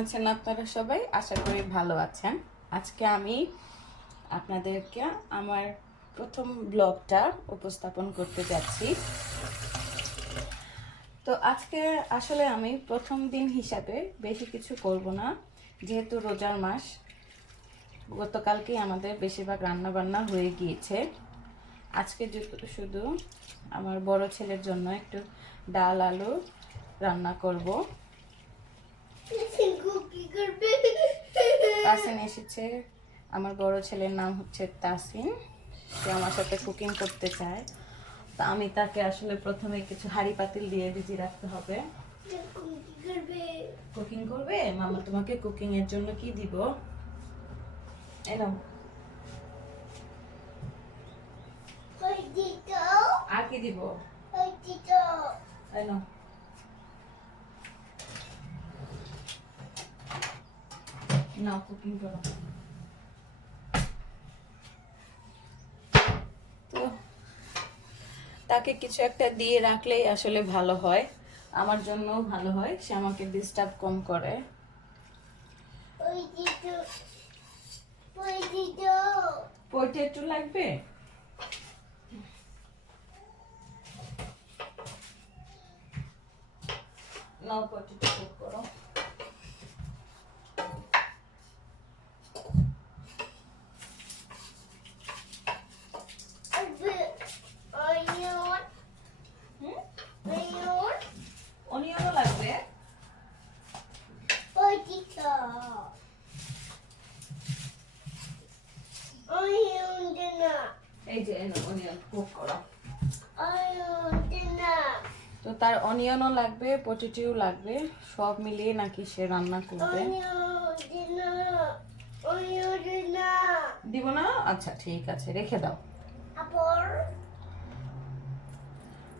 আছেন আপনারা সবাই? আশা করি ভালো আছেন। আজকে আমি আপনাদেরকে আমার প্রথম ব্লগটা উপস্থাপন করতে যাচ্ছি। তো আজকে আসলে আমি প্রথম দিন হিসাবে বেশি কিছু করব না, যেহেতু রোজার মাস। গতকালকেই আমাদের বেশিরভাগ রান্না বান্না হয়ে গিয়েছে। আজকে শুধু আমার বড় ছেলের জন্য একটু ডাল আলু রান্না করব। তাসিন এসেছে, আমার বড় ছেলের নাম হচ্ছে তাসিন। সে আমার সাথে কুকিং করতে চায়। তো আমি তাকে আসলে প্রথমে কিছু হাঁড়ি পাতিল দিয়ে ভিজিয়ে রাখতে হবে। কুকিং করবে? মামা তোমাকে কুকিং এর জন্য কি দিব? এনো আর কি দিব? এনো নাও কুকিং করো। তো তাকে কিছু একটা দিয়ে রাখলেই আসলে ভালো হয়, আমার জন্যও ভালো হয়, সে আমাকে ডিস্টার্ব কম করে। পটেটো লাগবে? নাও পটেটো কুক করো। অনিয়নও লাগবে? এই যে অনিয়ন কুক করো। তো তার অনিয়নও লাগবে, পটেটোও লাগবে, সব মিলিয়ে নাকি সে রান্না করবে। দিব না? আচ্ছা ঠিক আছে, রেখে দাও।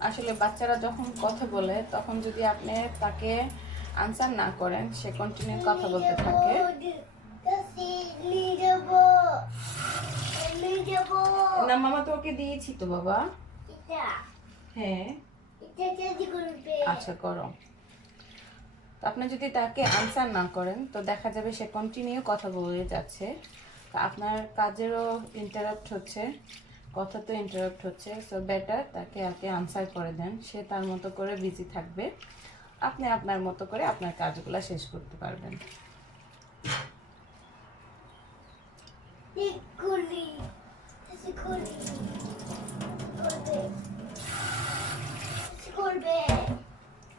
আসলে বাচ্চারা যখন কথা বলে তখন যদি আপনি তাকে আনসার না করেন, সে কন্টিনিউ কথা বলতে থাকে। না মামা তোকে দিয়েছি তো বাবা। হ্যাঁ আচ্ছা করো। তো আপনি যদি তাকে আনসার না করেন তো দেখা যাবে সে কন্টিনিউ কথা বলে যাচ্ছে। তো আপনার কাজেরও ইন্টারাপ্ট হচ্ছে, কথা তো ইন্টারাপ্ট হচ্ছে। সো বেটার তাকে আগে আনসার করে দেন, সে তার মতো করে বিজি থাকবে, আপনি আপনার মতো করে আপনার কাজগুলো শেষ করতে পারবেন।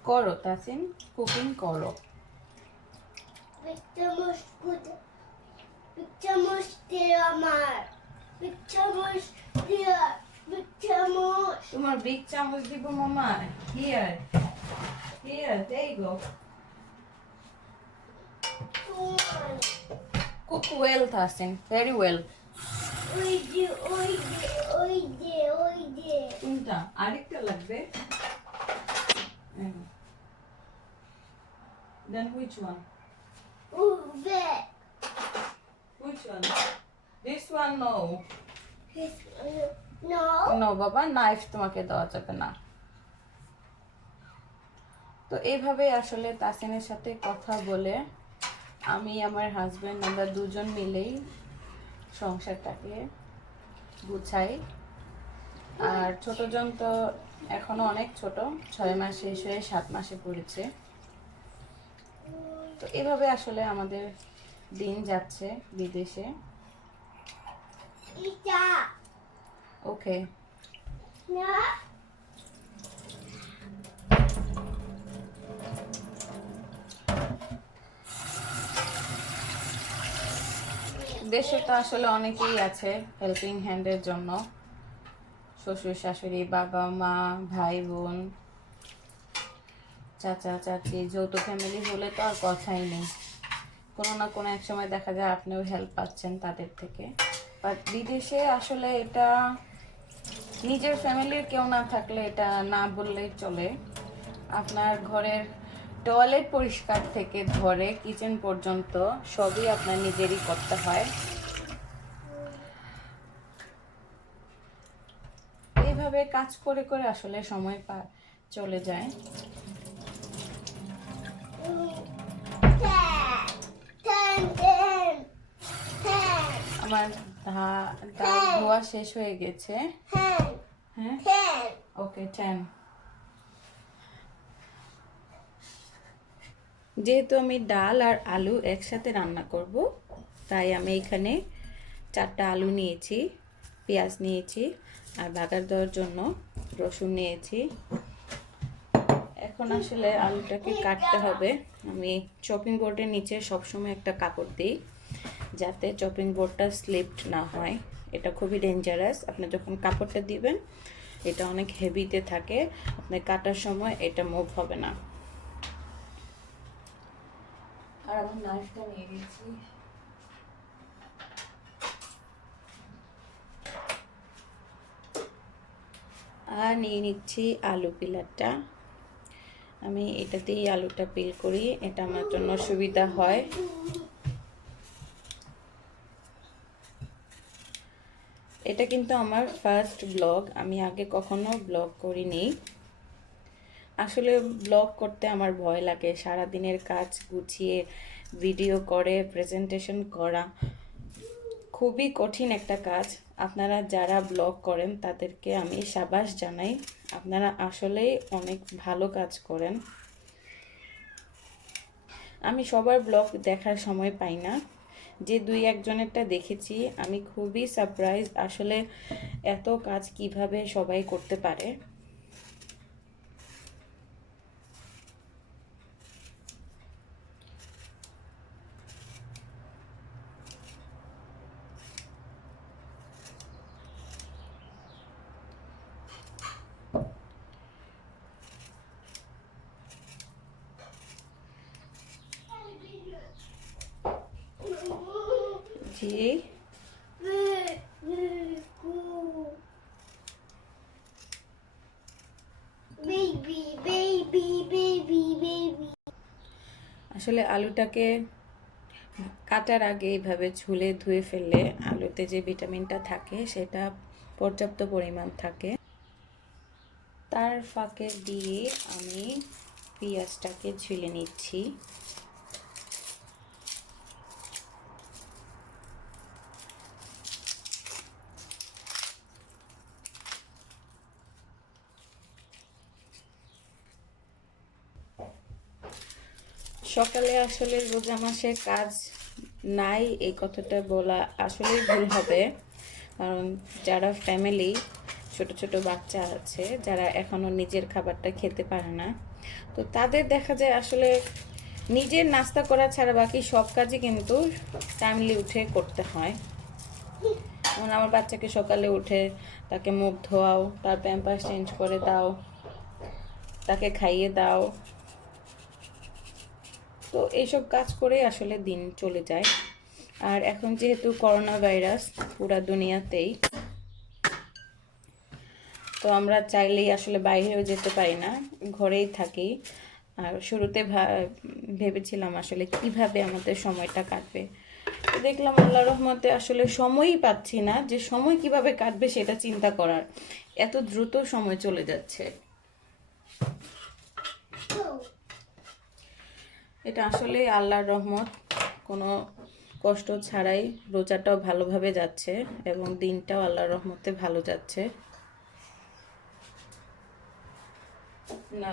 করো তাসিন, কুকিং করো। তোমার বিগ চামচ দিব মামা? Here here, there you go. Cook well Tasin, very well. কোনটা? আরেকটা লাগবে? Then which one? Which one? This one? No. No বাবা, নাইফ তোমাকে দেওয়া যাবে না। তো এইভাবে আসলে তাসিনের সাথে কথা বলে আমি আমার হাজবেন্ড আমরা দুজন মিলেই সংসারটাকে গুছাই। আর ছোটজন তো এখনো অনেক ছোট, 6 মাস শেষ হয়ে 7 মাসে পড়েছে। তো এভাবে আসলে আমাদের দিন যাচ্ছে বিদেশে। ওকে দেশে তো আসলে অনেকেই আছে হেল্পিং হ্যান্ডের জন্য, শ্বশুর শাশুড়ি, বাবা মা, ভাই বোন, চাচা চাচি, যৌথ ফ্যামিলি হলে তো আর কথাই নেই। কোনো না কোনো এক সময় দেখা যায় আপনিও হেল্প পাচ্ছেন তাদের থেকে। বাট বিদেশে আসলে এটা নিজের ফ্যামিলির কেউ না থাকলে এটা না বললেই চলে। আপনার ঘরের টয়লেট পরিষ্কার থেকে ধরে কিচেন পর্যন্ত সবই আপনার নিজেরই করতে হয়। এইভাবে কাজ করে করে আসলে সময় চলে যায়। আমার ডাল ধোয়া শেষ হয়ে গেছে। হ্যাঁ, ওকে 10। যেহেতু আমি ডাল আর আলু একসাথে রান্না করব, তাই আমি এখানে 4টা আলু নিয়েছি, পেঁয়াজ নিয়েছি, আর বাগার দেওয়ার জন্য রসুন নিয়েছি। এখন আসলে আলুটাকে কাটতে হবে। আমি চপিং বোর্ডের নিচে সবসময় একটা কাপড় দিই, যাতে চপিং বোর্ডটা স্লিপড না হয়। এটা খুবই ডেঞ্জারাস। আপনি যখন কাপড়টা দিবেন, এটা অনেক হেভিতে থাকে, আপনি কাটার সময় এটা মুভ হবে না। আর আমি নাইফটা নিয়ে গেছি। আর নিয়ে নিচ্ছি আলু পিলারটা। আমি এটাতেই আলুটা পিল করি, এটা আমার জন্য সুবিধা হয়। এটা কিন্তু আমার ফার্স্ট ব্লগ, আমি আগে কখনো ব্লগ করিনি। আসলে ব্লগ করতে আমার ভয় লাগে, সারাদিনের কাজ গুছিয়ে ভিডিও করে প্রেজেন্টেশন করা খুবই কঠিন একটা কাজ। আপনারা যারা ব্লগ করেন তাদেরকে আমি সাবাস জানাই, আপনারা আসলেই অনেক ভালো কাজ করেন। আমি সবার ব্লগ দেখার সময় পাই না, যে 2-1 জনেরটা দেখেছি আমি খুবই সারপ্রাইজ, আসলে এত কাজ কিভাবে সবাই করতে পারে। জি, আসলে আলুটাকে কাটার আগে এইভাবে ছুলে ধুয়ে ফেললে আলুতে যে ভিটামিনটা থাকে সেটা পর্যাপ্ত পরিমাণ থাকে। তার ফাঁকে দিয়ে আমি পেঁয়াজটাকে ছুলে নিচ্ছি। সকালে আসলে রোজা মাসে কাজ নাই এই কথাটা বলা আসলেই ভুল হবে, কারণ যারা ফ্যামিলি ছোট ছোট বাচ্চা আছে যারা এখনো নিজের খাবারটা খেতে পারে না, তো তাদের দেখা যায় আসলে নিজের নাস্তা করা ছাড়া বাকি সব কাজই কিন্তু টাইমলি উঠে করতে হয়। যেমন আমার বাচ্চাকে সকালে উঠে তাকে মুখ ধোয়াও, তার প্যাম্পার্স চেঞ্জ করে দাও, তাকে খাইয়ে দাও, তো এইসব কাজ করে আসলে দিন চলে যায়। আর এখন যেহেতু করোনা ভাইরাস পুরা দুনিয়াতেই, তো আমরা চাইলেই আসলে বাইরেও যেতে পারি না, ঘরেই থাকি। আর শুরুতে ভেবেছিলাম আসলে কিভাবে আমাদের সময়টা কাটবে, তো দেখলাম আল্লাহর রহমতে আসলে সময়ই পাচ্ছি না, যে সময় কিভাবে কাটবে সেটা চিন্তা করার, এত দ্রুত সময় চলে যাচ্ছে। এটা আসলে আল্লাহর রহমত, কোনো কষ্ট ছাড়াই রোজাটাও ভালোভাবে যাচ্ছে এবং দিনটাও আল্লাহর রহমতে ভালো যাচ্ছে। না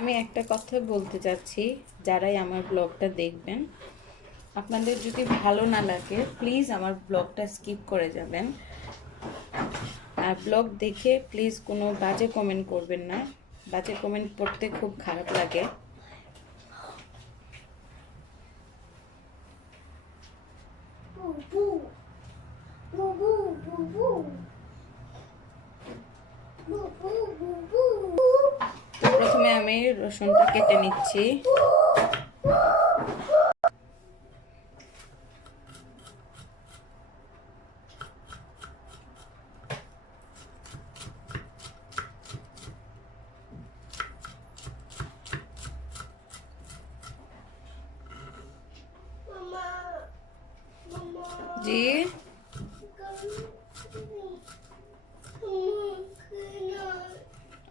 আমি একটা কথা বলতে চাচ্ছি, যারাই আমার ব্লগটা দেখবেন, আপনাদের যদি ভালো না লাগে প্লিজ আমার ব্লগটা স্কিপ করে যাবেন। আর ব্লগ দেখে প্লিজ কোনো বাজে কমেন্ট করবেন না, বাজে কমেন্ট পড়তে খুব খারাপ লাগে। প্রথমে আমি রসুনটা কেটে নিচ্ছি। জি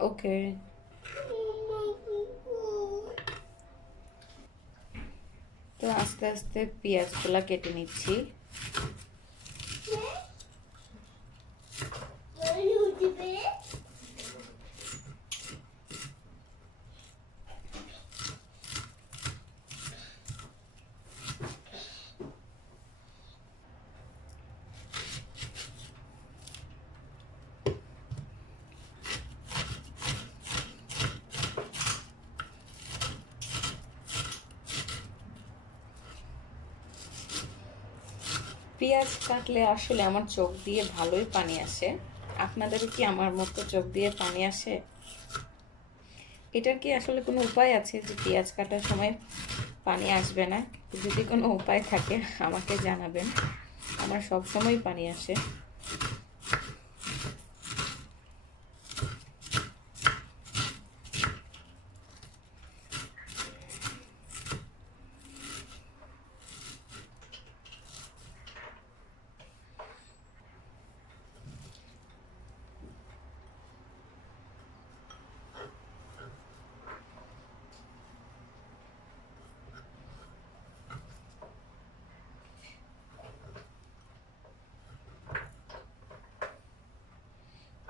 ওকে, তো আস্তে আস্তে পেঁয়াজগুলা কেটে নিচ্ছি। পেঁয়াজ কাটলে আসলে আমার চোখ দিয়ে ভালোই পানি আসে। আপনাদের কি আমার মতো চোখ দিয়ে পানি আসে? এটার কি আসলে কোনো উপায় আছে যে পেঁয়াজ কাটার সময় পানি আসবে না? যদি কোনো উপায় থাকে আমাকে জানাবেন, আমার সব সময় পানি আসে।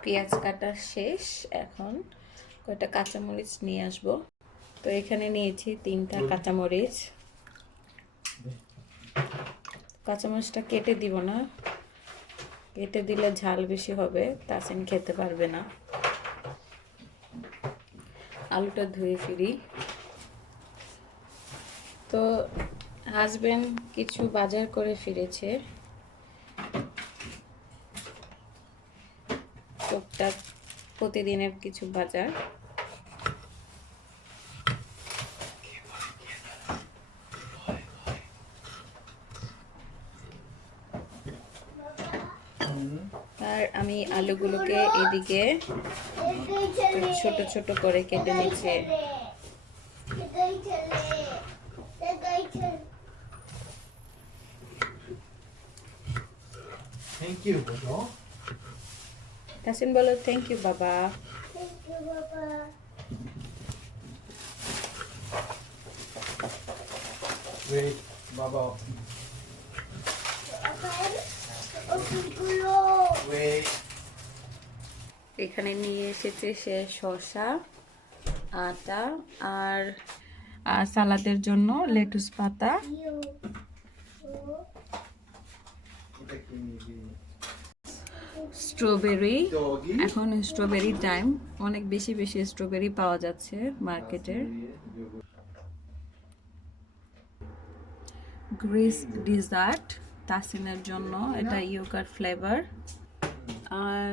পেঁয়াজ কাটা শেষ, এখন কয়টা কাঁচামরিচ নিয়ে আসব। তো এখানে নিয়েছি 3টা কাঁচামরিচ। কাঁচামরিচটা কেটে দিব না, কেটে দিলে ঝাল বেশি হবে, তাসিন খেতে পারবে না। আলুটা ধুয়ে ফিরি। তো হাজবেন্ড কিছু বাজার করে ফিরেছে, টুকটাক প্রতিদিনের কিছু বাজার। আর আমি আলুগুলোকে এদিকে ছোট ছোট করে কেটে নিচ্ছি। Thank you, Bodo. তাসিন বলো থ্যাংক ইউ বাবা। Thank you, Papa. Wait, Baba. Wait. এখানে নিয়ে এসেছে সে শসা, আটা আর সালাদের জন্য লেটুস পাতা, স্ট্রবেরি। Doggy. এখন স্ট্রবেরি টাইম, অনেক বেশি বেশি স্ট্রবেরি পাওয়া যাচ্ছে মার্কেটে। গ্রিস ডিজার্ট তাসিনের জন্য, এটা ইয়োগার ফ্লেভার। আর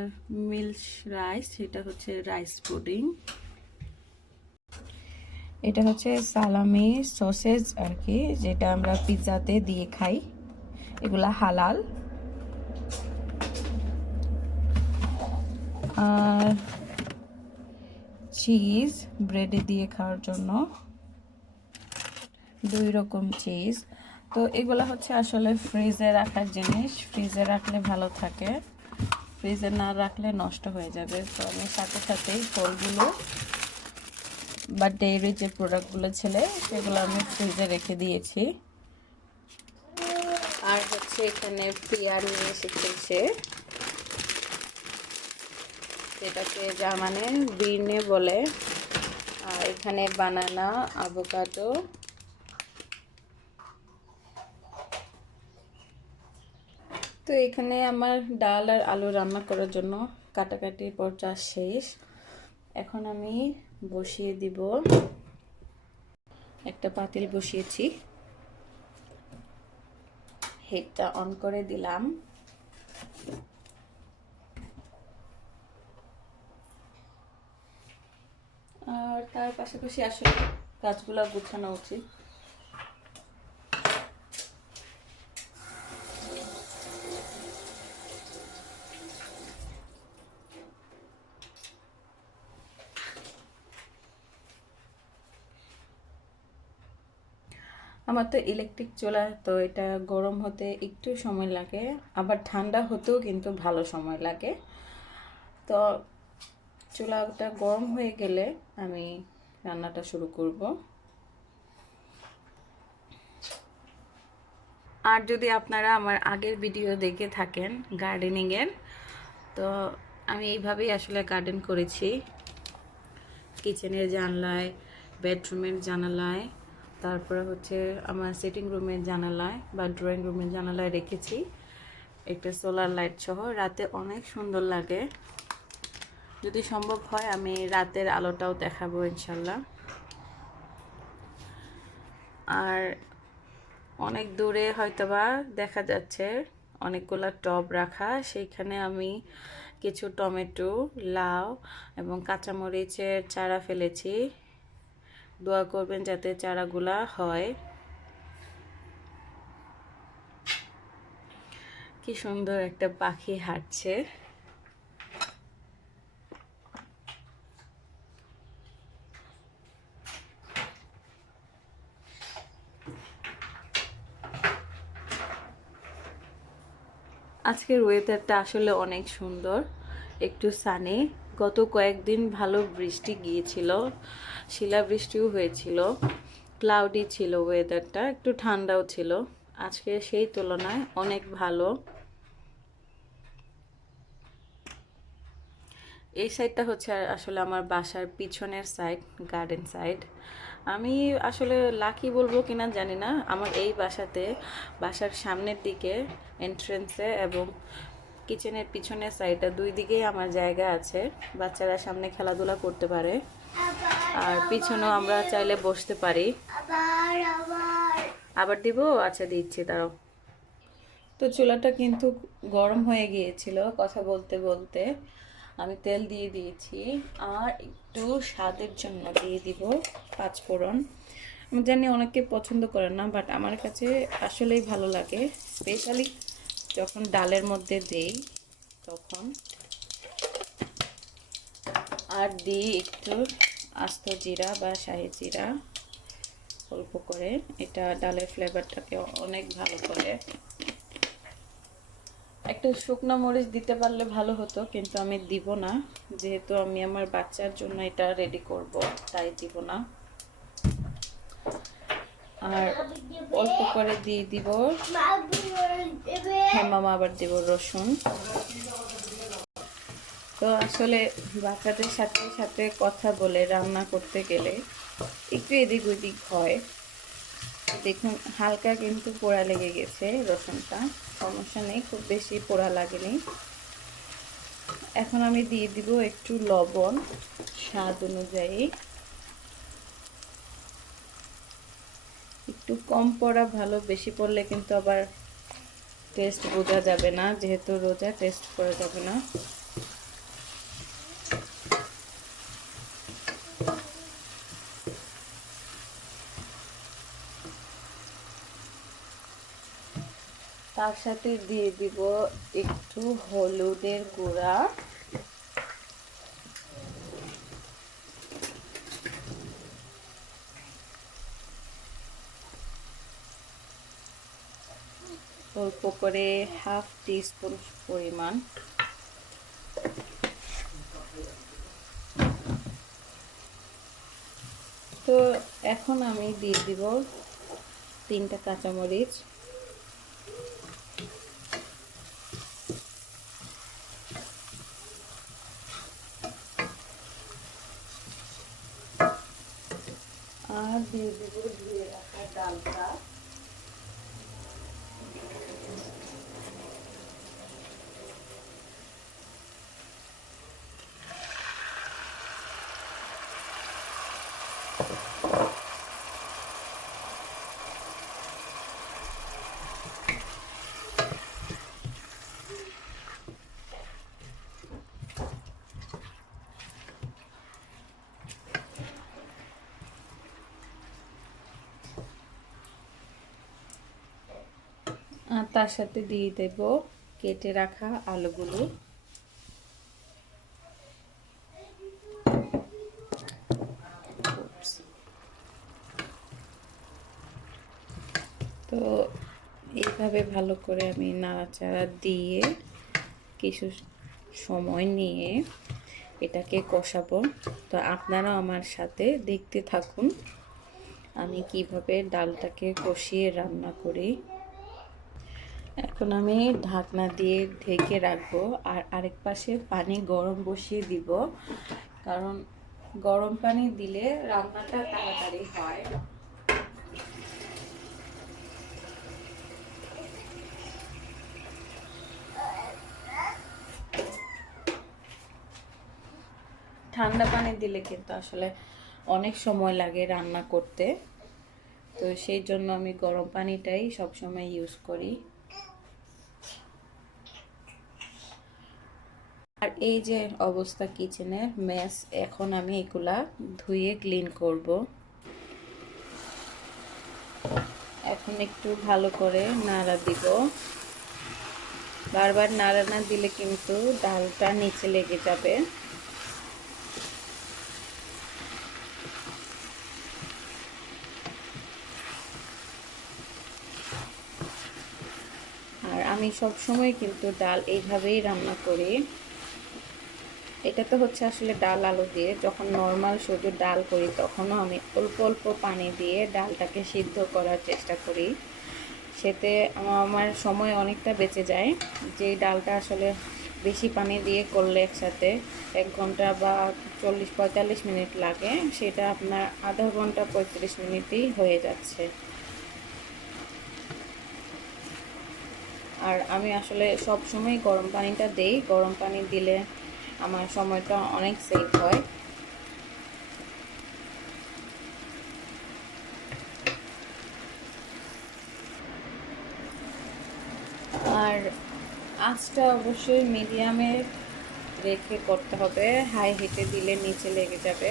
মিল্ক রাইস, এটা হচ্ছে রাইস পুডিং। এটা হচ্ছে সালামি সসেজ আর কি, যেটা আমরা পিৎজাতে দিয়ে খাই, এগুলা হালাল। আর চিজ ব্রেডে দিয়ে খাওয়ার জন্য 2 রকম চিজ। তো এগুলো হচ্ছে আসলে ফ্রিজে রাখার জিনিস, ফ্রিজে রাখলে ভালো থাকে, ফ্রিজে না রাখলে নষ্ট হয়ে যাবে। তো আমি সাথে সাথেই ফলগুলো বা ডেইরি যে প্রোডাক্টগুলো ছিল সেগুলো আমি ফ্রিজে রেখে দিয়েছি। আর হচ্ছে এখানে পেয়ার নিয়ে এসেছে, এটাকে জার্মানে বিনে বলে, আর এখানে বানানা, আভোকাডো, তো এখানে আমার ডাল আর আলু রান্না করার জন্য কাটাকাটির পর্যায়ে শেষ। এখন আমি বসিয়ে দিব, একটা পাতিল বসিয়েছি, হিটটা অন করে দিলাম। আর তার পাশাপাশি আসলে কাজগুলো গুছানো উচিত। আমার তো ইলেকট্রিক চুলা, তো এটা গরম হতে একটু সময় লাগে, আবার ঠান্ডা হতেও কিন্তু ভালো সময় লাগে। তো চুলাটা গরম হয়ে গেলে আমি রান্নাটা শুরু করব। আর যদি আপনারা আমার আগের ভিডিও দেখে থাকেন গার্ডেনিংয়ের, তো আমি এইভাবেই আসলে গার্ডেন করেছি। কিচেনের জানলায়, বেডরুমের জানালায়, তারপরে হচ্ছে আমার সিটিং রুমের জানালায় বা ড্রয়িং রুমের জানালায় রেখেছি একটা সোলার লাইট সহ। রাতে অনেক সুন্দর লাগে। যদি সম্ভব হয় আমি রাতের আলোটাও দেখাবো ইনশাল্লাহ। আর অনেক দূরে হয়তোবা দেখা যাচ্ছে অনেকগুলো টব রাখা, সেইখানে আমি কিছু টমেটো, লাউ এবং কাঁচামরিচের চারা ফেলেছি। দোয়া করবেন যাতে চারাগুলা হয়। কি সুন্দর একটা পাখি হাঁটছে। আজকের ওয়েদারটা আসলে অনেক সুন্দর, একটু সানি। গত কয়েকদিন ভালো বৃষ্টি গিয়েছিল, শিলাবৃষ্টিও হয়েছিল, ক্লাউডি ছিল ওয়েদারটা, একটু ঠান্ডাও ছিল। আজকে সেই তুলনায় অনেক ভালো। এই সাইডটা হচ্ছে আসলে আমার বাসার পিছনের সাইড, গার্ডেন সাইড। আমি আসলে লাকি বলবো কিনা জানি না, আমার এই বাসাতে বাসার সামনের দিকে এন্ট্রেন্সে এবং কিচেনের পিছনের সাইডটা দুই দিকেই আমার জায়গা আছে, বাচ্চারা সামনে খেলাধুলা করতে পারে, আর পিছনেও আমরা চাইলে বসতে পারি। আবার দিব? আচ্ছা দিচ্ছি, দাঁড়াও। তো চুলাটা কিন্তু গরম হয়ে গিয়েছিল কথা বলতে বলতে। আমি তেল দিয়ে দিয়েছি আর একটু স্বাদের জন্য দিয়ে দিব পাঁচফোড়ন। আমি জানি অনেকে পছন্দ করে না, বাট আমার কাছে আসলেই ভালো লাগে, স্পেশালি যখন ডালের মধ্যে দেই তখন। আর দিই একটু আস্ত জিরা বা শাহি জিরা অল্প করে, এটা ডালের ফ্লেভারটাকে অনেক ভালো করে। একটু শুকনো মরিচ দিতে পারলে ভালো হতো, কিন্তু আমি দিব না, যেহেতু আমি আমার বাচ্চার জন্য এটা রেডি করব, তাই দিব না। আর অল্প করে দিয়ে দিব, হ্যাঁ মামা আবার দিব রসুন। তো আসলে বাচ্চাদের সাথে সাথে কথা বলে রান্না করতে গেলে একটু এদিক ওদিক হয়। দেখুন হালকা কিন্তু পোড়া লেগে গেছে রসুনটা, সমস্যা নেই, খুব বেশি পোড়া লাগেনি। এখন আমি দিয়ে দিব একটু লবণ স্বাদ অনুযায়ী। একটু কম পড়া ভালো, বেশি পড়লে কিন্তু আবার টেস্ট বোঝা যাবে না, যেহেতু রোজা টেস্ট করা যাবে না। তার সাথে দিয়ে দিব একটু হলুদের গুঁড়া, অল্প করে হাফ টিস্পুন পরিমাণ। তো এখন আমি দিয়ে দিব 3টা কাঁচামরিচ। দিয়ে দিব ধুয়ে রাখা ডালটা। আর তার সাথে দিয়ে দেব কেটে রাখা আলুগুলো। তো এইভাবে ভালো করে আমি নাড়াচাড়া দিয়ে কিছু সময় নিয়ে এটাকে কষাবো। তো আপনারা আমার সাথে দেখতে থাকুন আমি কিভাবে ডালটাকে কষিয়ে রান্না করি। এখন আমি ঢাকনা দিয়ে ঢেকে রাখবো আর আরেক পাশে পানি গরম বসিয়ে দিব, কারণ গরম পানি দিলে রান্নাটা তাড়াতাড়ি হয়। ঠান্ডা পানি দিলে কিন্তু আসলে অনেক সময় লাগে রান্না করতে, তো সেই জন্য আমি গরম পানিটাই সবসময় ইউজ করি। আর এই যে অবস্থা কিচেনের মেস, এখন আমি এগুলা ধুয়ে ক্লিন করব। এখন একটু ভালো করে নাড়া দিব। বারবার নাড়া না দিলে কিন্তু ডালটা নিচে লেগে যাবে। আর আমি সব সময় কিন্তু ডাল এইভাবেই রান্না করি। এটা তো হচ্ছে আসলে ডাল আলু দিয়ে। যখন নর্মাল শুধু ডাল করি তখনও আমি অল্প অল্প পানি দিয়ে ডালটাকে সিদ্ধ করার চেষ্টা করি। সেতে আমার সময় অনেকটা বেঁচে যায়। যে ডালটা আসলে বেশি পানি দিয়ে করলে একসাথে 1 ঘন্টা বা 40-45 মিনিট লাগে, সেটা আপনার আধা ঘন্টা 35 মিনিটেই হয়ে যাচ্ছে। আর আমি আসলে সব সময় গরম পানিটা দেই। গরম পানি দিলে আমার সময়টা অনেক সেভ হয়। আর আঁচটা অবশ্যই মিডিয়ামে রেখে করতে হবে, হাই হিটে দিলে নিচে লেগে যাবে।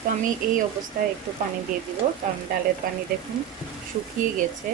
তো আমি এই অবস্থায় একটু পানি দিয়ে দিব, কারণ ডালের পানি দেখুন শুকিয়ে গেছে।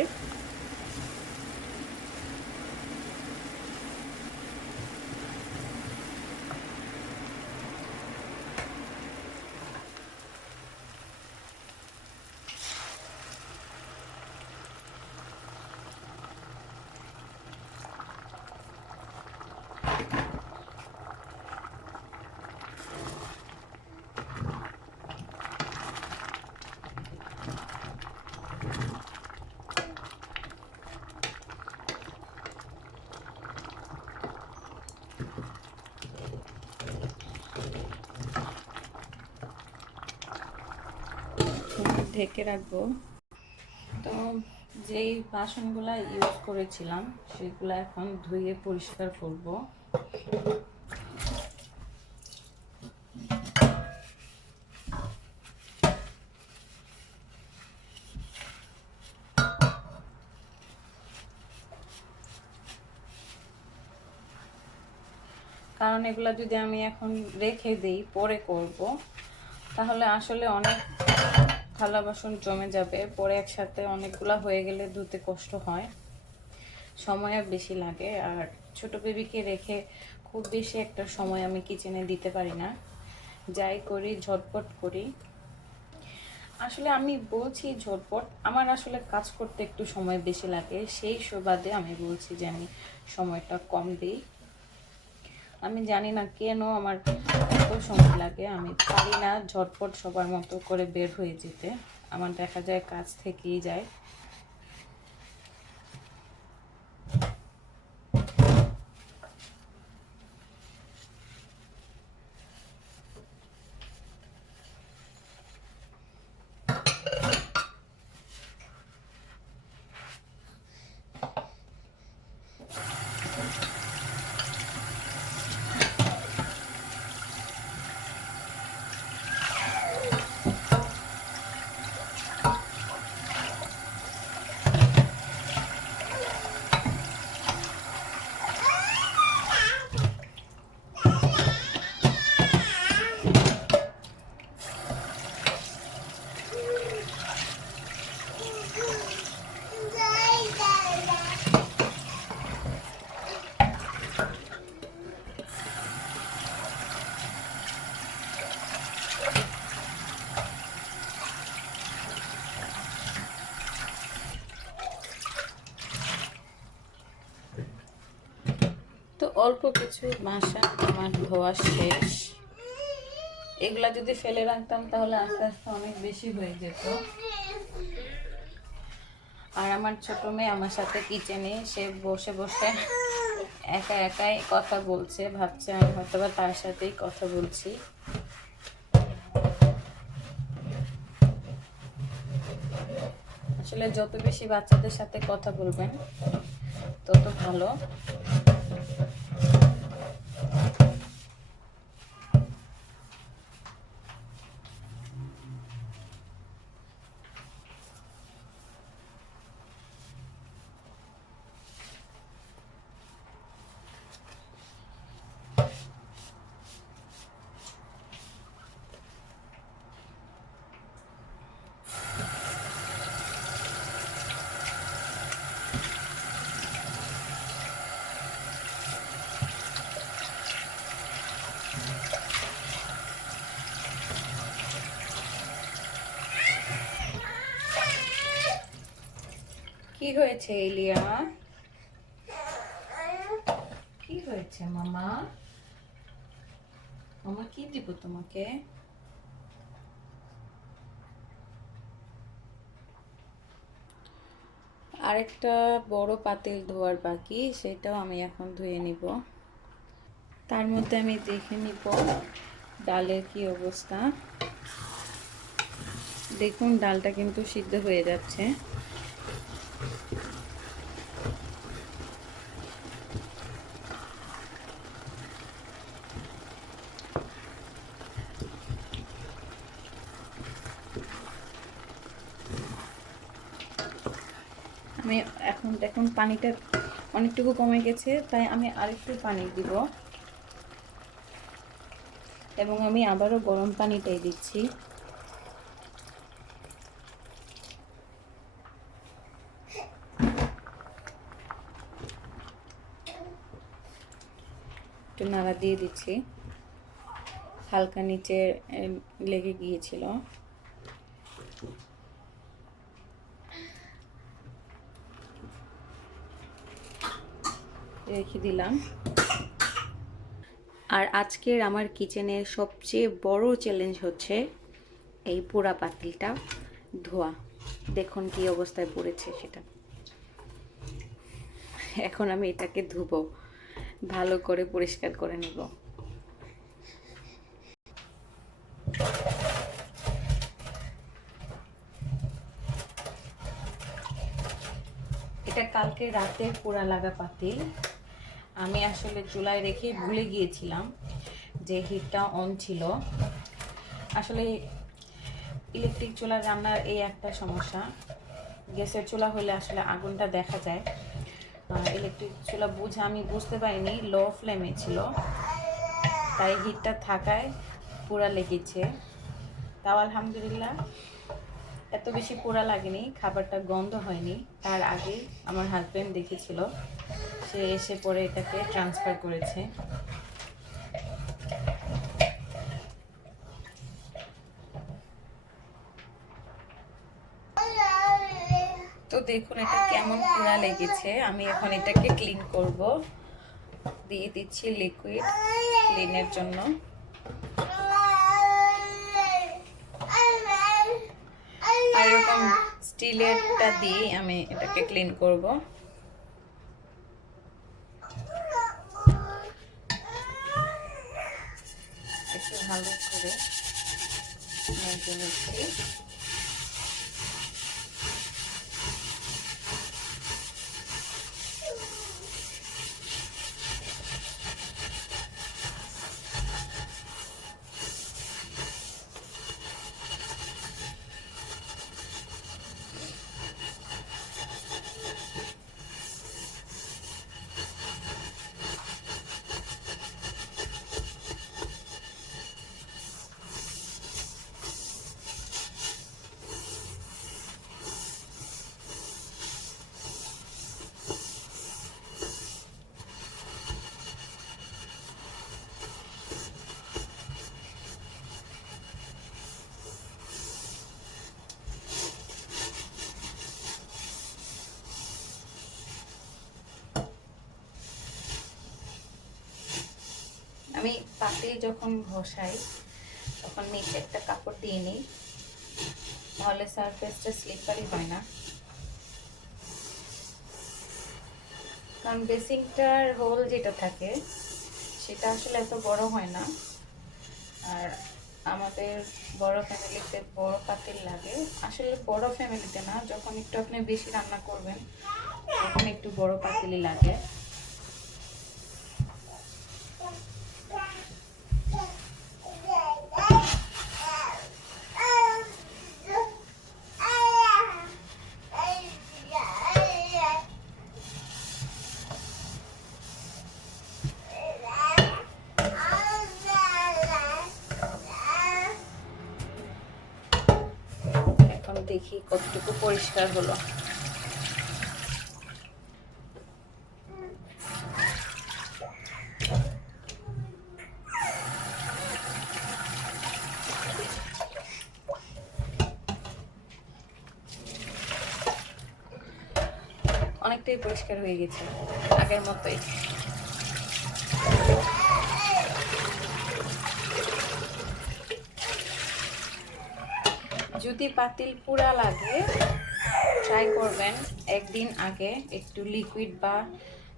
ঢেকে রাখবো। তো যেই বাসনগুলা ইউজ করেছিলাম সেগুলো এখন ধুয়ে পরিষ্কার করব। কারণ এগুলা যদি আমি এখন রেখে দেই পরে করব, তাহলে আসলে অনেক থালা বাসন জমে যাবে। পরে একসাথে অনেকগুলা হয়ে গেলে ধুতে কষ্ট হয়, সময় বেশি লাগে। আর ছোট বেবিকে রেখে খুব বেশি একটা সময় আমি কিচেনে দিতে পারি না। যাই করি ঝটপট করি। আসলে আমি বলছি ঝটপট, আমার আসলে কাজ করতে একটু সময় বেশি লাগে, সেই সুবাদে আমি বলছি যে আমি সময়টা কম দিই। আমি জানি না কেন আমার এত সময় লাগে, আমি পারি না ঝটপট সবার মতো করে বের হয়ে যেতে। আমার দেখা যায় কাজ থেকেই যায়। অল্প কিছু বাসা আমার ধোয়া শেষ। এগুলা যদি ফেলে রাখতাম তাহলে আস্তে আস্তে অনেক বেশি হয়ে যেত। আর আমার ছোট মেয়ে আমার সাথে কিচেনে সে বসে বসে একা একাই কথা বলছে, ভাবছে আমি হয়তো বা তার সাথেই কথা বলছি। আসলে যত বেশি বাচ্চাদের সাথে কথা বলবেন তত ভালো। কি হয়েছে ইলিয়া? কি হয়েছে মামা? মামা কি দিব তোমাকে? আরেকটা বড় পাতিল ধোয়ার বাকি, সেটাও আমি এখন ধুয়ে নিব। তার মধ্যে আমি দেখে নিব ডালের কি অবস্থা। দেখুন ডালটা কিন্তু সিদ্ধ হয়ে যাচ্ছে। আমি এখন দেখুন পানিটা অনেকটুকু কমে গেছে, তাই আমি আরেকটু পানি দিব এবং আমি আবারও গরম পানিটাই দিচ্ছি। একটু নাড়া দিয়ে দিচ্ছি, হালকা নিচে লেগে গিয়েছিল। রেখে দিলাম। আর আজকের আমার কিচেনের সবচেয়ে বড় চ্যালেঞ্জ হচ্ছে এই পোড়া পাতিলটা ধোয়া। দেখুন কি অবস্থায় পড়েছে সেটা। এখন আমি এটাকে ধুবো, ভালো করে পরিষ্কার করে নেব। এটা কালকে রাতের পোড়া লাগা পাতিল। আমি আসলে চুলায় রেখে ভুলে গিয়েছিলাম যে হিটটা অন ছিল। আসলে ইলেকট্রিক চুলা রান্নার এই একটা সমস্যা, গ্যাসের চুলা হলে আসলে আগুনটা দেখা যায়। ইলেকট্রিক চুলা আমি বুঝতে পারিনি, লো ফ্লেমে ছিল, তাই হিটটা থাকায় পোড়া লেগেছে। তাও আলহামদুলিল্লাহ এত বেশি পোড়া লাগেনি, খাবারটা গন্ধ হয়নি। তার আগে আমার হাজব্যান্ড দেখেছিল, সে এসে পরে এটাকে ট্রান্সফার করেছে। তো দেখুন এটা কেমন পোড়া লেগেছে। আমি এখন এটাকে ক্লিন করব, দিয়ে দিচ্ছি লিকুইড ক্লিনের জন্য। আর এরকম স্টিলেরটা দিয়ে আমি এটাকে ক্লিন করব। একটু ভালো করে মেজে নিচ্ছি। পাতিল যখন ঘষাই তখন নিচে একটা কাপড় দিয়ে নিই, তাহলে সারফেসটা স্লিপারি হয় না। কারণ বেসিনটার হোল যেটা থাকে সেটা আসলে এত বড় হয় না, আর আমাদের বড় ফ্যামিলিতে বড় পাতিল লাগে। আসলে বড় ফ্যামিলিতে না, যখন একটু আপনি বেশি রান্না করবেন তখন একটু বড় পাতিলই লাগে। এখন দেখি কতটুকু পরিষ্কার হলো। অনেকটাই পরিষ্কার হয়ে গেছে, আগের মতোই। যদি পাতিল পুরা লাগে ট্রাই করবেন একদিন আগে একটু লিকুইড বা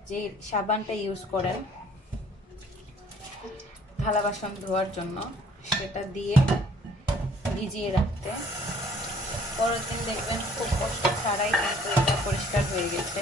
যে সাবানটা ইউজ করেন থালা বাসন ধোয়ার জন্য সেটা দিয়ে ভিজিয়ে রাখতে। পরের দিন দেখবেন খুব কষ্ট ছাড়াই কিন্তু এটা পরিষ্কার হয়ে গেছে।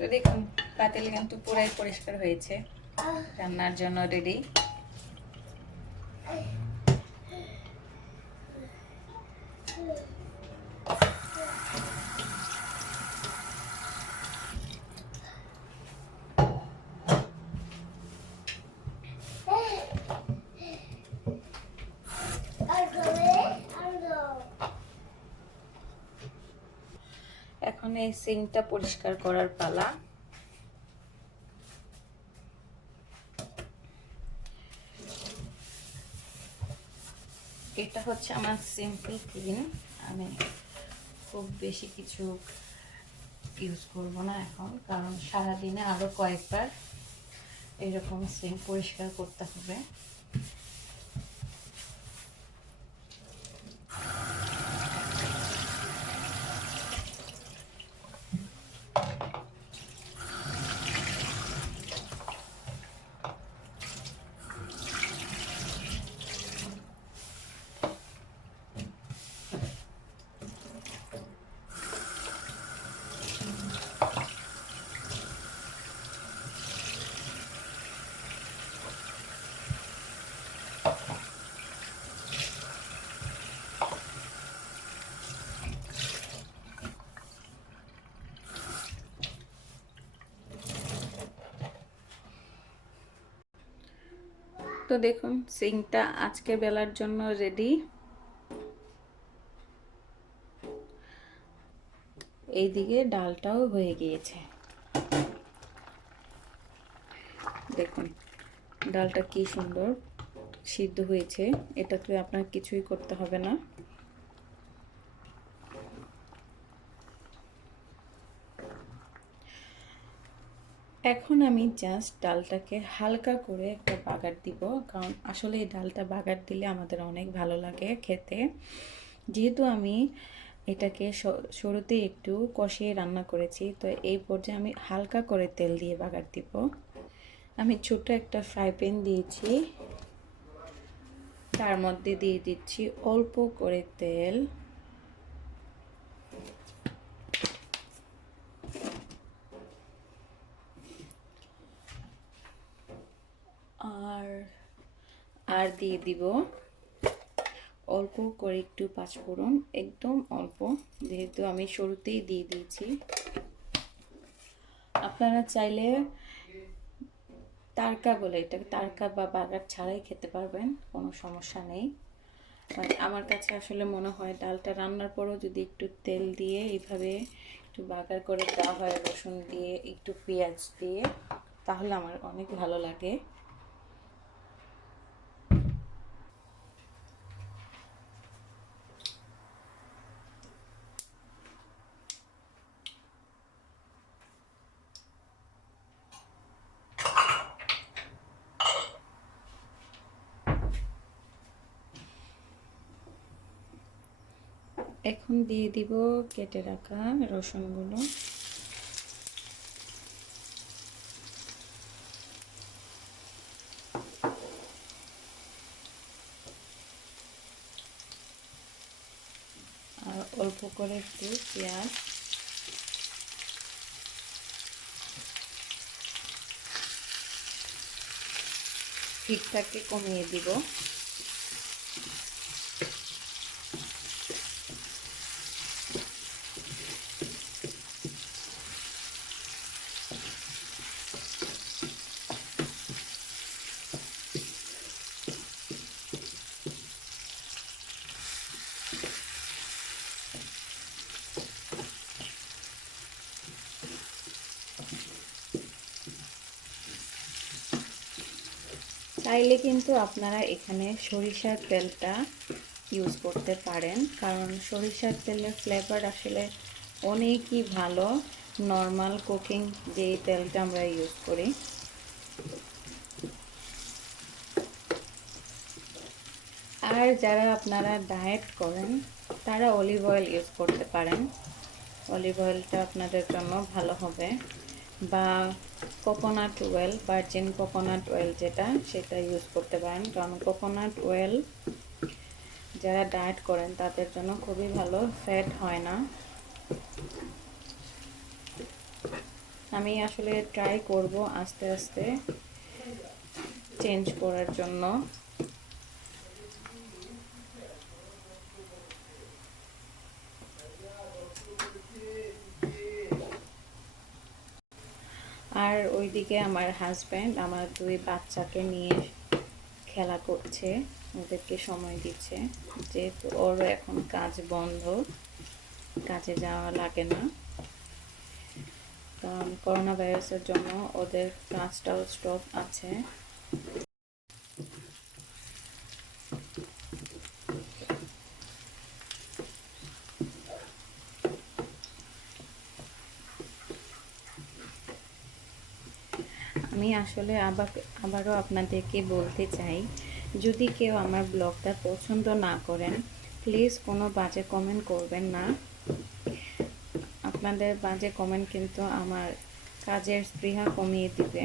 তো দেখুন পাতিল কিন্তু পুরাই পরিষ্কার হয়েছে, রান্নার জন্য রেডি। এখন এই সিঙ্কটা পরিষ্কার করার পালা। এটা হচ্ছে আমার সিম্পল ক্লিন, আমি খুব বেশি কিছু ইউজ করব না এখন, কারণ সারাদিনে আরো কয়েকবার এরকম সিঙ্ক পরিষ্কার করতে হবে। তো দেখুন সিঙ্কটা আজকে বেলার জন্য রেডি। এইদিকে ডালটাও হয়ে গিয়েছে, দেখুন ডালটা কি সুন্দর সিদ্ধ হয়েছে। এটাতে আপনার কিছুই করতে হবে না। এখন আমি জাস্ট ডালটাকে হালকা করে একটা বাগার দিব, কারণ আসলে এই ডালটা বাগার দিলে আমাদের অনেক ভালো লাগে খেতে। যেহেতু আমি এটাকে শুরুতে একটু কষিয়ে রান্না করেছি, তো এই পর্যায়ে আমি হালকা করে তেল দিয়ে বাগার দিব। আমি ছোট একটা ফ্রাই প্যান দিয়েছি, তার মধ্যে দিয়ে দিচ্ছি অল্প করে তেল। আর দিয়ে দিব অল্প করে একটু পাঁচফোড়ন, একদম অল্প, যেহেতু আমি শুরুতেই দিয়ে দিয়েছি। আপনারা চাইলে তারকা বলে, এটা তারকা বা বাগার ছাড়াই খেতে পারবেন, কোনো সমস্যা নেই। বাট আমার কাছে আসলে মনে হয় ডালটা রান্নার পরও যদি একটু তেল দিয়ে এইভাবে একটু বাগার করে দেওয়া হয়, রসুন দিয়ে একটু পেঁয়াজ দিয়ে, তাহলে আমার অনেক ভালো লাগে। এখন দিয়ে দিব কেটে রাখা রসুনগুলো। আর অল্প করে একটু পেঁয়াজ। হিটটাকে কমিয়ে দিব। চাইলে কিন্তু আপনারা এখানে সরিষার তেলটা ইউজ করতে পারেন, কারণ সরিষার তেলের ফ্লেভার আসলে অনেকই ভালো নর্মাল কুকিং যে তেলটা আমরা ইউজ করি। আর যারা আপনারা ডায়েট করেন তারা অলিভ অয়েল ইউজ করতে পারেন, অলিভ অয়েলটা আপনাদের জন্য ভালো হবে। বা coconut oil, virgin coconut oil যেটা, সেটা ইউজ করতে পারেন, কারণ কোকোনাট অয়েল যারা ডায়েট করেন তাদের জন্য খুবই ভালো, ফ্যাট হয় না। আমি আসলে ট্রাই করব আস্তে আস্তে চেঞ্জ করার জন্য। আর ওইদিকে আমার হাজব্যান্ড আমার 2 বাচ্চাকে নিয়ে খেলা করছে, ওদেরকে সময় দিচ্ছে, যেহেতু ওরও এখন কাজ বন্ধ, কাজে যাওয়া লাগে না, কারণ করোনা ভাইরাসের জন্য ওদের কাজটাও স্টপ আছে। আমি আসলে আবারও আপনাদেরকে বলতে চাই, যদি কেউ আমার ব্লগটা পছন্দ না করেন প্লিজ কোনো বাজে কমেন্ট করবেন না। আপনাদের বাজে কমেন্ট কিন্তু আমার কাজের স্পৃহা কমিয়ে দিবে।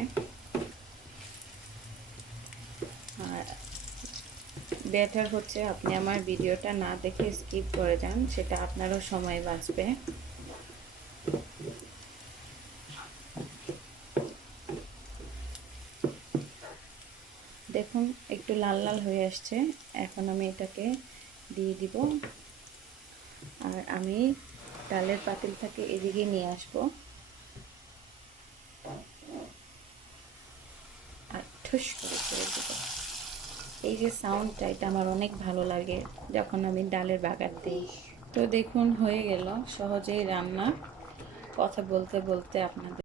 আর বেটার হচ্ছে আপনি আমার ভিডিওটা না দেখে স্কিপ করে যান, সেটা আপনারও সময় বাঁচবে। দেখুন একটু লাল লাল হয়ে আসছে, এখন আমি এটাকে দিয়ে দিব। আর আমি ডালের পাতিলটাকে এদিকে নিয়ে আসবো, আর ঠুস করে ছেড়ে দিব। এই যে সাউন্ডটা, এটা আমার অনেক ভালো লাগে যখন আমি ডালের বাগার দিই। তো দেখুন হয়ে গেল সহজেই রান্না, কথা বলতে বলতে আপনাদের।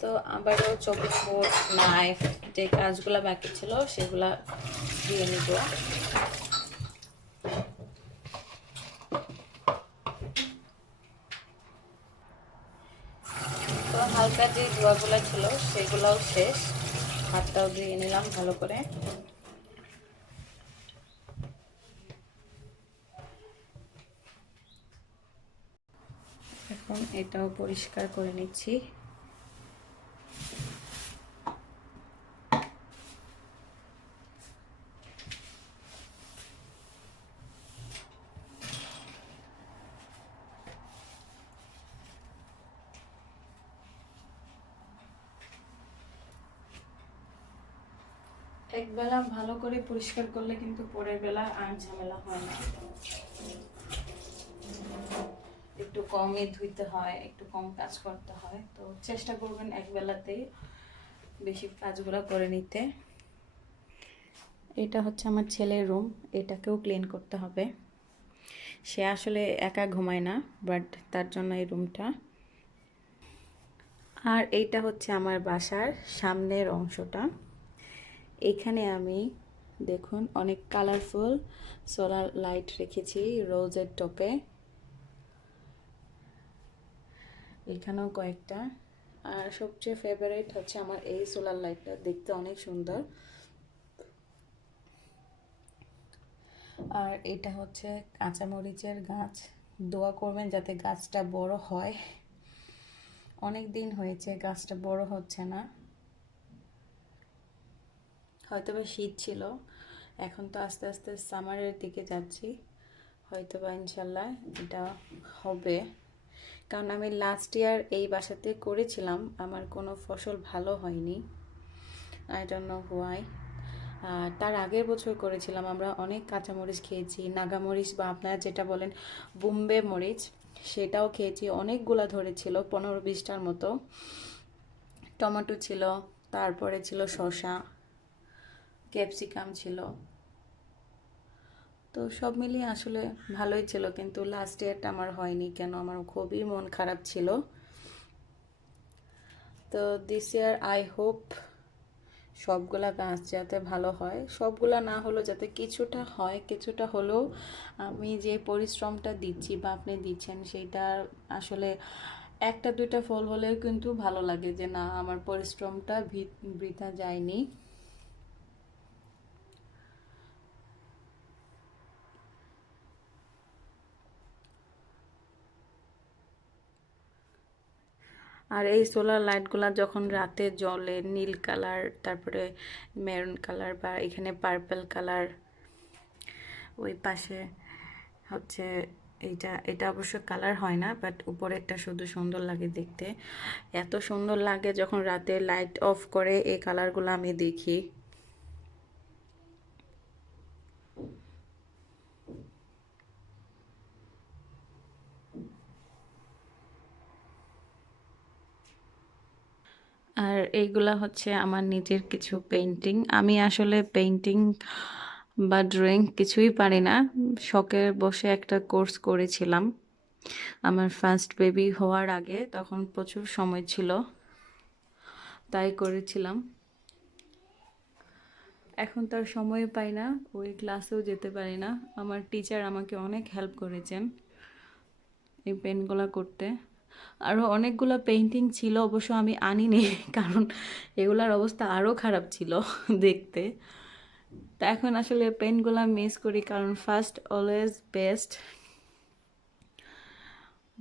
তো আবারও চপিং বোর্ড, নাইফ, যে কাজগুলো বাকি ছিল সেগুলা দিয়ে নিব। তো হালকা যে ধোয়াগুলো ছিল সেগুলোও শেষ, হাতটাও দিয়ে নিলাম ভালো করে। এখন এটাও পরিষ্কার করে নিচ্ছি। একবেলা ভালো করে পরিষ্কার করলে কিন্তু পরের বেলা আর ঝামেলা হয় না। একটু কমই ধুইতে হয়, একটু কম কাজ করতে হয়, তো চেষ্টা করবেন এক বেলাতেই বেশি কাজগুলো করে নিতে। এটা হচ্ছে আমার ছেলের রুম, এটাকেও ক্লিন করতে হবে। সে আসলে একা ঘুমায় না, বাট তার জন্য এই রুমটা। আর এইটা হচ্ছে আমার বাসার সামনের অংশটা। এখানে আমি দেখুন অনেক কালারফুল সোলার লাইট রেখেছি রোজের টপে, এখানেও কয়েকটা। আর সবচেয়ে ফেভারিট হচ্ছে আমার এই সোলার লাইটটা, দেখতে অনেক সুন্দর। আর এটা হচ্ছে কাঁচামরিচের গাছ, দোয়া করবেন যাতে গাছটা বড় হয়। অনেক দিন হয়েছে গাছটা বড় হচ্ছে না, হয়তোবা শীত ছিল, এখন তো আস্তে আস্তে সামারের দিকে যাচ্ছি, হয়তোবা ইনশাল্লাহ এটা হবে। কারণ আমি লাস্ট ইয়ার এই বাসাতে করেছিলাম, আমার কোনো ফসল ভালো হয়নি, আই ডোন্ট নো হোয়াই। তার আগের বছর করেছিলাম, আমরা অনেক কাঁচামরিচ খেয়েছি, নাগামরিচ বা আপনারা যেটা বলেন বোম্বে মরিচ, সেটাও খেয়েছি, অনেকগুলা ধরেছিল 15-20টার মতো। টমেটো ছিল, তারপরে ছিল শসা, ক্যাপসিকাম ছিল, তো সব মিলিয়ে আসলে ভালোই ছিল। কিন্তু লাস্ট ইয়ারটা আমার হয়নি কেন, আমার খুবই মন খারাপ ছিল। তো দিস ইয়ার আই হোপ সবগুলা গাছ যাতে ভালো হয়, সবগুলা না হলেও যাতে কিছুটা হয়, কিছুটা হলেও আমি যে পরিশ্রমটা দিচ্ছি বা আপনি দিচ্ছেন সেইটা আসলে একটা দুইটা ফল হলেও কিন্তু ভালো লাগে যে না আমার পরিশ্রমটা বৃথা যায়নি। আর এই সোলার লাইটগুলো যখন রাতে জ্বলে নীল কালার, তারপরে মেরুন কালার বা এখানে পার্পল কালার, ওই পাশে হচ্ছে এটা অবশ্য কালার হয় না, বাট উপরেরটা শুধু সুন্দর লাগে দেখতে। এত সুন্দর লাগে যখন রাতে লাইট অফ করে এই কালারগুলো আমি দেখি। আর এইগুলা হচ্ছে আমার নিজের কিছু পেইন্টিং। আমি আসলে পেইন্টিং বা ড্রয়িং কিছুই পারি না, শখের বসে একটা কোর্স করেছিলাম আমার ফার্স্ট বেবি হওয়ার আগে, তখন প্রচুর সময় ছিল তাই করেছিলাম। এখন তো আর সময় পাই না, ওই ক্লাসেও যেতে পারি না। আমার টিচার আমাকে অনেক হেল্প করেছেন এই পেনগুলো করতে। আরও অনেকগুলো পেইন্টিং ছিল, অবশ্য আমি আনিনি কারণ এগুলার অবস্থা আরও খারাপ ছিল দেখতে। তা এখন আসলে পেনগুলো মিস করি, কারণ ফার্স্ট অলওয়েজ বেস্ট।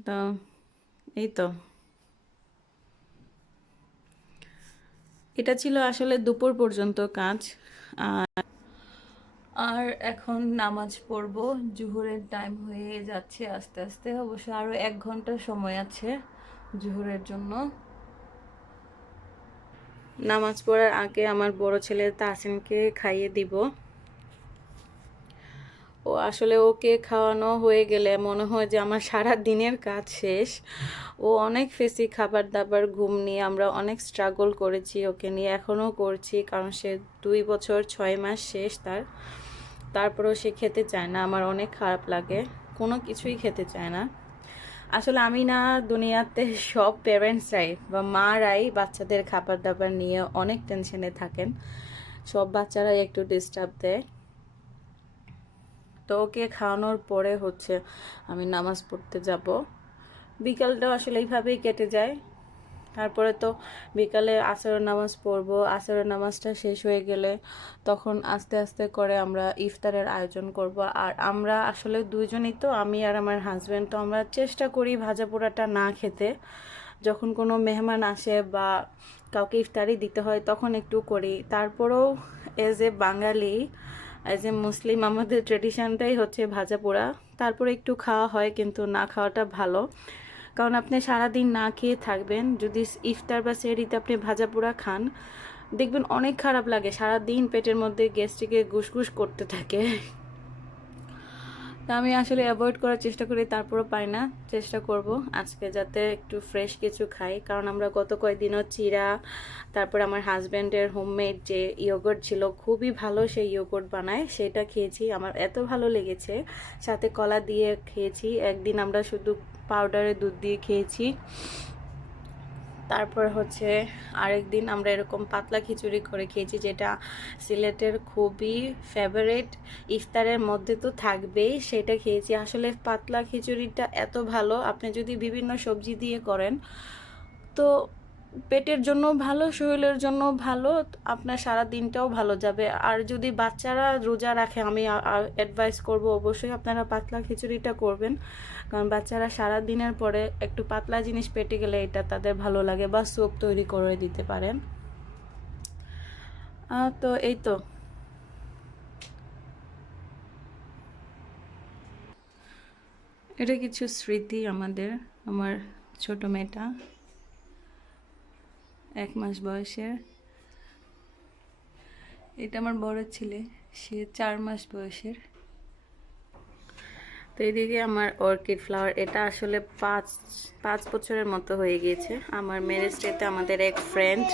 তো এই তো, এটা ছিল আসলে দুপুর পর্যন্ত কাজ। আর এখন নামাজ পড়ব, জুহুরের টাইম হয়ে যাচ্ছে আস্তে আস্তে, অবশ্য আরও 1 ঘন্টা সময় আছে জুহুরের জন্য। নামাজ পড়ার আগে আমার বড় ছেলে তাসিনকে খাইয়ে দিব। ও আসলে ওকে খাওয়ানো হয়ে গেলে মনে হয় যে আমার সারা দিনের কাজ শেষ। ও অনেক ফেসি খাবার দাবার, ঘুম নিয়ে আমরা অনেক স্ট্রাগল করেছি ওকে নিয়ে, এখনও করছি, কারণ সে 2 বছর 6 মাস শেষ তারপরেও সে খেতে চায় না। আমার অনেক খারাপ লাগে, কোনো কিছুই খেতে চায় না। আসলে আমি না, দুনিয়াতে সব প্যারেন্টসরাই বা মারাই বাচ্চাদের খাবার দাবার নিয়ে অনেক টেনশনে থাকেন, সব বাচ্চারাই একটু ডিস্টার্ব দেয়। তো ওকে খাওয়ানোর পরে হচ্ছে আমি নামাজ পড়তে যাব। বিকালটাও আসলে এইভাবেই কেটে যায়। তারপরে তো বিকালে আসরের নামাজ পড়বো, আসরের নামাজটা শেষ হয়ে গেলে তখন আস্তে আস্তে করে আমরা ইফতারের আয়োজন করব। আর আমরা আসলে দুইজনই তো, আমি আর আমার হাজব্যান্ড, তো আমরা চেষ্টা করি ভাজা পোড়াটা না খেতে। যখন কোনো মেহমান আসে বা কাউকে ইফতারি দিতে হয় তখন একটু করি, তারপরেও as a Bangali, as a মুসলিম আমাদের ট্রেডিশনটাই হচ্ছে ভাজা পোড়া। তারপরে একটু খাওয়া হয়, কিন্তু না খাওয়াটা ভালো, কারণ আপনি সারাদিন না খেয়ে থাকবেন, যদি ইফতার বা সেহরিতে আপনি ভাজা পোড়া খান দেখবেন অনেক খারাপ লাগে, সারাদিন পেটের মধ্যে গ্যাস্ট্রিকে গুসগুস করতে থাকে। তো আমি আসলে অ্যাভয়েড করার চেষ্টা করি, তারপরও পাই না। চেষ্টা করব আজকে যাতে একটু ফ্রেশ কিছু খাই, কারণ আমরা গত কয়েকদিনও চিড়া, তারপর আমার হাজব্যান্ডের হোমমেড যে ইয়োগর্ট ছিল, খুবই ভালো সেই ইয়োগর্ট বানায়, সেটা খেয়েছি, আমার এত ভালো লেগেছে। সাথে কলা দিয়ে খেয়েছি, একদিন আমরা শুধু পাউডারে দুধ দিয়ে খেয়েছি। তারপর হচ্ছে আরেকদিন আমরা এরকম পাতলা খিচুড়ি করে খেয়েছি, যেটা সিলেটের খুবই ফেভারিট, ইফতারের মধ্যে তো থাকবেই, সেটা খেয়েছি। আসলে পাতলা খিচুড়িটা এত ভালো, আপনি যদি বিভিন্ন সবজি দিয়ে করেন তো পেটের জন্য ভালো, শরীরের জন্য ভালো, আপনার সারা দিনটাও ভালো যাবে। আর যদি বাচ্চারা রোজা রাখে, আমি অ্যাডভাইস করব অবশ্যই আপনারা পাতলা খিচুড়িটা করবেন, কারণ বাচ্চারা সারা দিনের পরে একটু পাতলা জিনিস পেটে গেলে এটা তাদের ভালো লাগে, বা স্যুপ তৈরি করে দিতে পারেন। তো এই তো, এটা কিছু স্মৃতি আমাদের। আমার ছোট মেয়েটা 1 মাস বয়সের, এটা আমার বড় ছেলে, সে 4 মাস বয়সের। তো এইদিকে আমার অর্কিড ফ্লাওয়ার, এটা আসলে 5 বছরের মতো হয়ে গিয়েছে। আমার ম্যারেজ ডেতে আমাদের এক ফ্রেন্ড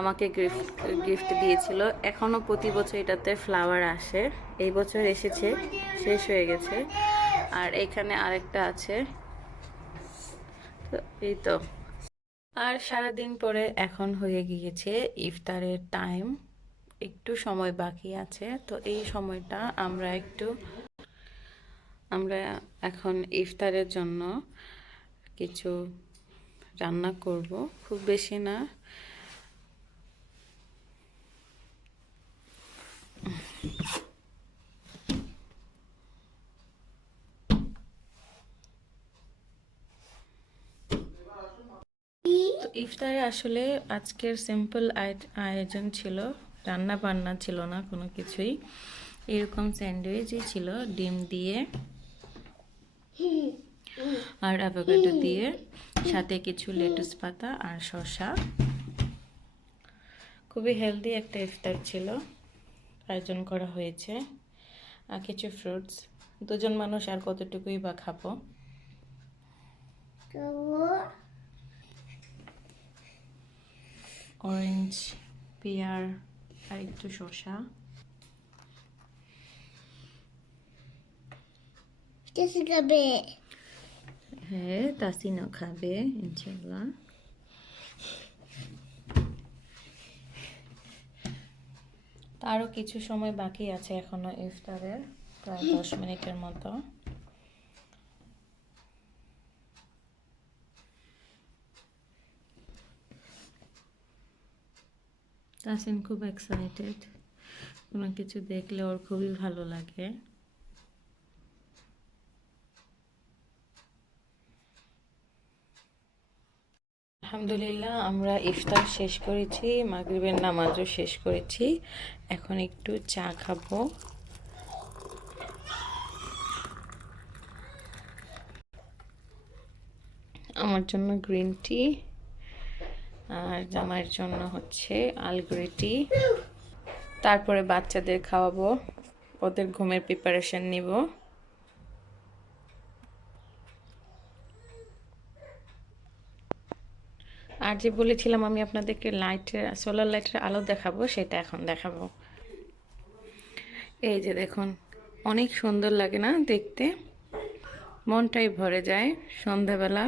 আমাকে গিফট দিয়েছিল, এখনও প্রতি বছর এটাতে ফ্লাওয়ার আসে। এই বছর এসেছে, শেষ হয়ে গেছে। আর এখানে আরেকটা আছে। তো এই তো, আর সারাদিন পরে এখন হয়ে গিয়েছে ইফতারের টাইম, একটু সময় বাকি আছে। তো এই সময়টা আমরা এখন ইফতারের জন্য কিছু রান্না করব, খুব বেশি না। তো ইফতারে আসলে আজকের সিম্পল আয়োজন ছিল, রান্না বান্না ছিল না কোনো কিছুই। এরকম স্যান্ডউইচই ছিল, ডিম দিয়ে আর অ্যাভোকাডো দিয়ে, সাথে কিছু লেটুস পাতা আর শসা। খুবই হেলদি একটা ইফতার ছিল, আয়োজন করা হয়েছে। আর কিছু ফ্রুটস, দুজন মানুষ আর কতটুকুই বা খাবো। অরেঞ্জ, পেয়ার আর একটু শসা। This is a bit. হ্যাঁ, তাসিনও খাবে ইনশাল্লাহ। আরও কিছু সময় বাকি আছে এখনো ইফতারের, প্রায় 10 মিনিটের মতো। তাসিন খুব এক্সাইটেড, কোনো কিছু দেখলে ওর খুবই ভালো লাগে। আলহামদুলিল্লাহ, আমরা ইফতার শেষ করেছি, মাগরিবের নামাজও শেষ করেছি। এখন একটু চা খাবো। আমার জন্য গ্রিন টি, আর আমার জন্য হচ্ছে আলগ্রে টি। তারপরে বাচ্চাদের খাওয়াবো, ওদের ঘুমের প্রিপারেশন নিব। আর যে বলেছিলাম আমি আপনাদেরকে সোলার লাইটের আলো দেখাবো, সেটা এখন দেখাবো। এই যে দেখুন, অনেক সুন্দর লাগে না দেখতে, মনটাই ভরে যায় সন্ধ্যাবেলা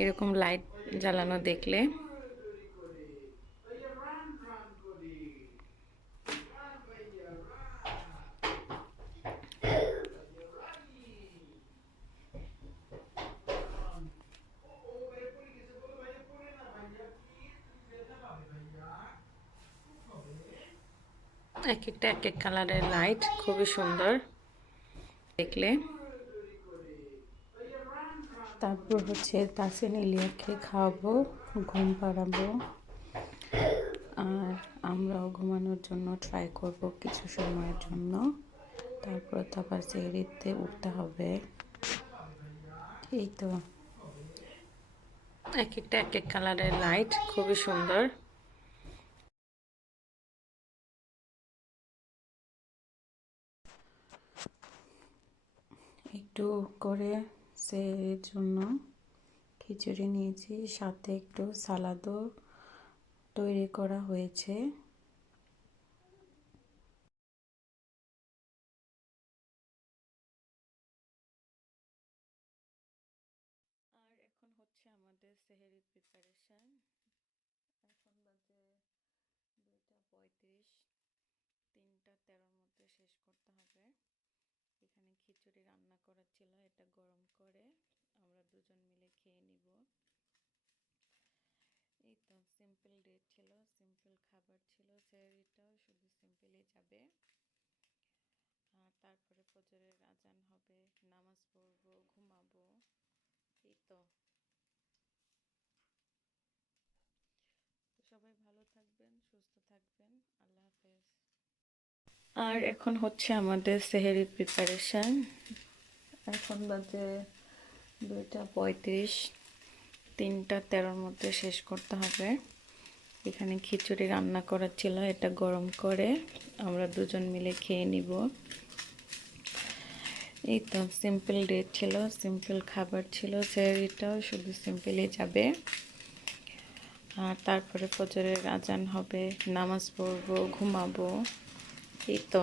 এরকম লাইট জ্বালানো দেখলে। এক একটা এক এক কালারের লাইট, খুবই সুন্দর দেখলে। তারপর হচ্ছে তাসিন ইলিয়াকে খাওয়াবো, ঘুম পাড়াবো, আর আমরাও ঘুমানোর জন্য ট্রাই করব কিছু সময়ের জন্য। তারপর তো আবার সেহরিতে উঠতে হবে। এই তো, এক একটা এক এক কালারের লাইট, খুবই সুন্দর। একটু করে সেহরির জন্য খিচুড়ি নিয়েছি, সাথে একটু সালাদও তৈরি করা হয়েছে। আর এখন হচ্ছে আমাদের সেহরির প্রিপারেশন। এখন বাজে 2:35, 3:13-র মধ্যে শেষ করতে হবে। এখানে খিচুড়ি রান্না করা ছিল, এটা গরম করে আমরা দুজন মিলে খেয়ে নিব। এই তো সিম্পল ডে ছিল, সিম্পল খাবার ছিল, সেহরিটাও শুধু সিম্পলই যাবে। আর তারপরে ফজরের আজান হবে, নামাজ পড়বো, ঘুমাবো। এই তো সবাই ভালো থাকবেন, সুস্থ থাকবেন, আল্লাহ হাফেজ। আর এখন হচ্ছে আমাদের সেহরির প্রিপারেশন। এখন বাজে 2:35, 3:13-র মধ্যে শেষ করতে হবে। এখানে খিচুড়ি রান্না করা ছিল, এটা গরম করে আমরা দুজন মিলে খেয়ে নিব। এই তো সিম্পল ডে ছিল, সিম্পল খাবার ছিল, সেহরিটাও শুধু সিম্পলই যাবে। আর তারপরে ফজরের আজান হবে, নামাজ পড়বো, ঘুমাবো। এই তো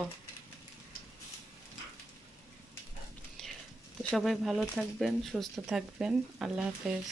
সবাই ভালো থাকবেন, সুস্থ থাকবেন, আল্লাহ হাফেজ।